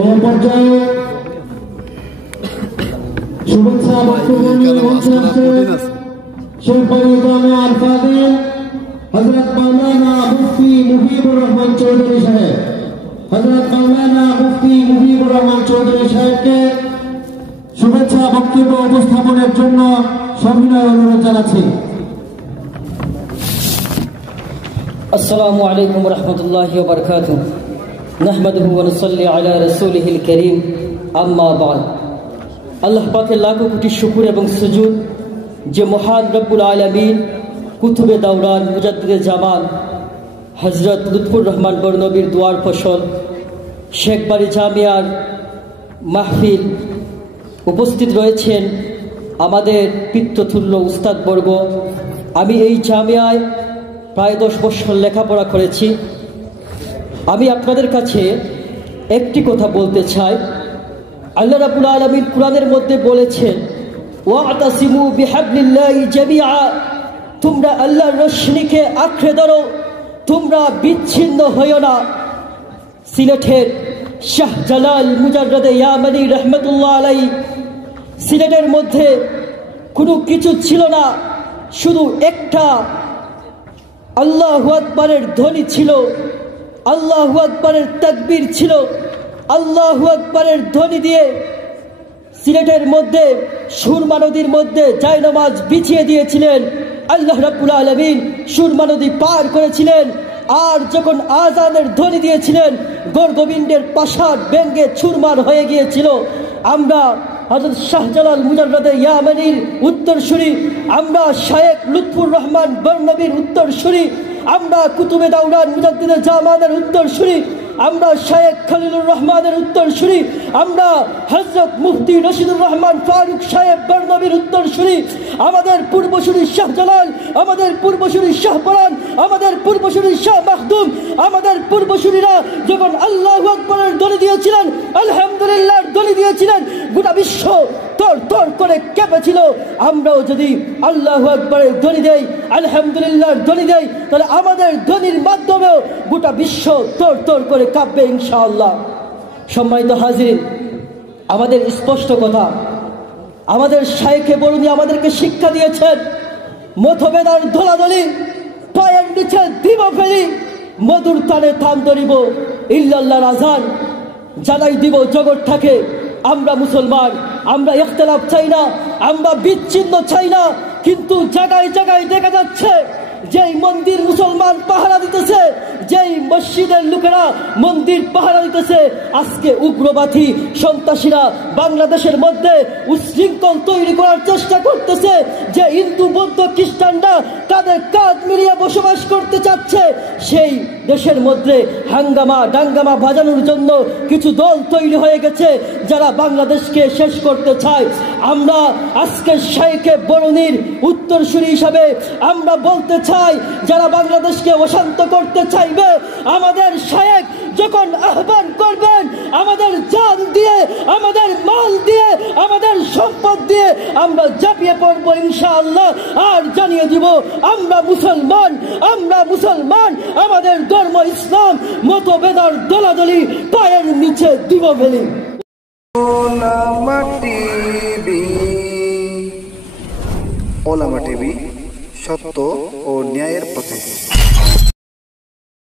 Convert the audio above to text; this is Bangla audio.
এই পর্যায়ে শুভেচ্ছা বক্তব্য নিয়ে মঞ্চে আসছেন শেরপুর জামিয়া আল ফাদিল হযরত মাওলানা মুফতি মুজিবুর রহমান চৌধুরী সাহেব। হযরত মাওলানা মুফতি মুজিবুর রহমান চৌধুরী সাহেবকে শুভেচ্ছা বক্তব্য উপস্থাপনের জন্য সবিনয় অনুরোধ জানাচ্ছি। আসসালামু আলাইকুম ওয়া রাহমাতুল্লাহি ওয়া বারাকাতুহু। নাহমাদুহু ওয়া নুসাল্লি আলা রাসূলিহিল কারীম, আম্মা বা'দ। আল্লাহ পাকের লাখো কোটি শুকর এবং সুজুদ যে মহান রব্বুল আলামিন কুতুবে দাওরান মুজাদ্দিদে জামান হযরত লুৎফুর রহমান বরনবীর দুয়ার ফসল শেখবাড়ি জামিয়ার মাহফিল উপস্থিত রয়েছেন আমাদের পিতৃতুল্য উস্তাদবর্গ। আমি এই জামিয়ায় প্রায় 10 বছর লেখাপড়া করেছি। আমি আপনাদের কাছে একটি কথা বলতে চাই। আল্লাহ রাব্বুল আলামিন কোরআনের মধ্যে বলেছেন, ওয়াতাসিমু বিহাবলিল্লাহি জামিআ, তোমরা আল্লাহর রশনিকে আঁকড়ে ধরো, তোমরা বিচ্ছিন্ন হইও না। সিলেটের শাহজালাল মুজাররদে ইয়ামানি রহমাতুল্লাহ আলাইহি, সিলেটের মধ্যে কোনো কিছু ছিল না, শুধু একটা আল্লাহু আকবারের ধ্বনি ছিল, আল্লাহু আকবারের তাকবীর ছিল। আল্লাহু আকবারের ধ্বনি দিয়ে সিলেটের মধ্যে সুরমা নদীর মধ্যে জায়নামাজ বিছিয়ে দিয়েছিলেন। আল্লাহ রাব্বুল আলামিন সুরমা নদী পার করেছিলেন। আর যখন আযানের ধ্বনি দিয়েছিলেন, গড়গোবিন্দের প্রাসাদ ভেঙে চুরমার হয়ে গিয়েছিল। আমরা হযরত শাহজালাল মুজাররদে ইয়ামানির উত্তরসূরি, আমরা শায়েখ লুৎফুর রহমান বরনবীর উত্তরসূরি, আমরা কুতুবে দাওরান মুজাদ্দিদে জামানের উত্তরসূরি, আমরা শায়েখ খলিলুর রহমানের উত্তরসূরি, আমরা হযরত মুফতি রশিদুর রহমান ফারুক সাহেব বরনবীর উত্তরসূরি। আমাদের পূর্বসূরি শাহজালাল, আমাদের পূর্বসূরি শাহপরান, আমাদের পূর্বসূরি শাহ মাখদুম, আমাদের পূর্বসূরিরা যখন আল্লাহু আকবারের ধ্বনি দিয়েছিলেন, আলহামদুলিল্লাহর ধ্বনি দিয়েছিলেন, গোটা বিশ্ব তর তর করে কেঁপেছিল। আমরাও যদি আল্লাহু আকবারের ধ্বনি দেই, আলহামদুলিল্লাহর ধ্বনি দেই, তাহলে আমাদের ধ্বনির মাধ্যমেও গোটা বিশ্ব তর তর করে কাঁপবে ইনশাআল্লাহ। সম্মানিত হাজিরিন, আমাদের স্পষ্ট কথা, আমাদের শায়েখে বরুনি আমাদেরকে শিক্ষা দিয়েছেন, মতভেদার ধোলাধলি, পায়ের নিচে দিব ফেলি, মধুর তানে থাম ধরিব, ইল্লাল্লাহর আযান জানাই দিব জগৎটাকে। আমরা মুসলমান, আমরা ইখতিলাফ চাই না, আমরা বিচ্ছিন্ন চাই না। কিন্তু জায়গায় জায়গায় দেখা যাচ্ছে যেই মন্দির মুসলমান পাহারা দিতেছে, যেই মসজিদের লোকেরা মন্দির পাহারা দিতেছে, আজকে উগ্রবাদী সন্ত্রাসীরা বাংলাদেশের মধ্যে উশৃঙ্খল তৈরি করার চেষ্টা করতেছে। যে হিন্দু বৌদ্ধ খ্রিস্টানরা তাদের কাঁধ মিলিয়ে বসবাস করতে চাচ্ছে, সেই দেশের মধ্যে হাঙ্গামা ডাঙ্গামা বাজানোর জন্য কিছু দল তৈরি হয়ে গেছে যারা বাংলাদেশকে শেষ করতে চায়। আমরা আজকে শায়েখে বরুনির উত্তরসূরি হিসাবে আমরা বলতে চাই, যারা বাংলাদেশকে অশান্ত করতে চাইবে, আমাদের শায়েখ যখন আহ্বান করবেন, আমাদের জান দিয়ে, আমাদের মাল দিয়ে, আমাদের সম্পদ দিয়ে আমরা ঝাঁপিয়ে পড়বো ইনশাআল্লাহ। আর জানিয়ে দিব আমরা মুসলমান, আমরা মুসলমান, আমাদের ধর্ম ইসলাম, মতভেদার দলাদলি পায়ের নিচে দিব ফেলি। ওলামা টিভি, সত্য ও ন্যায়ের পথে।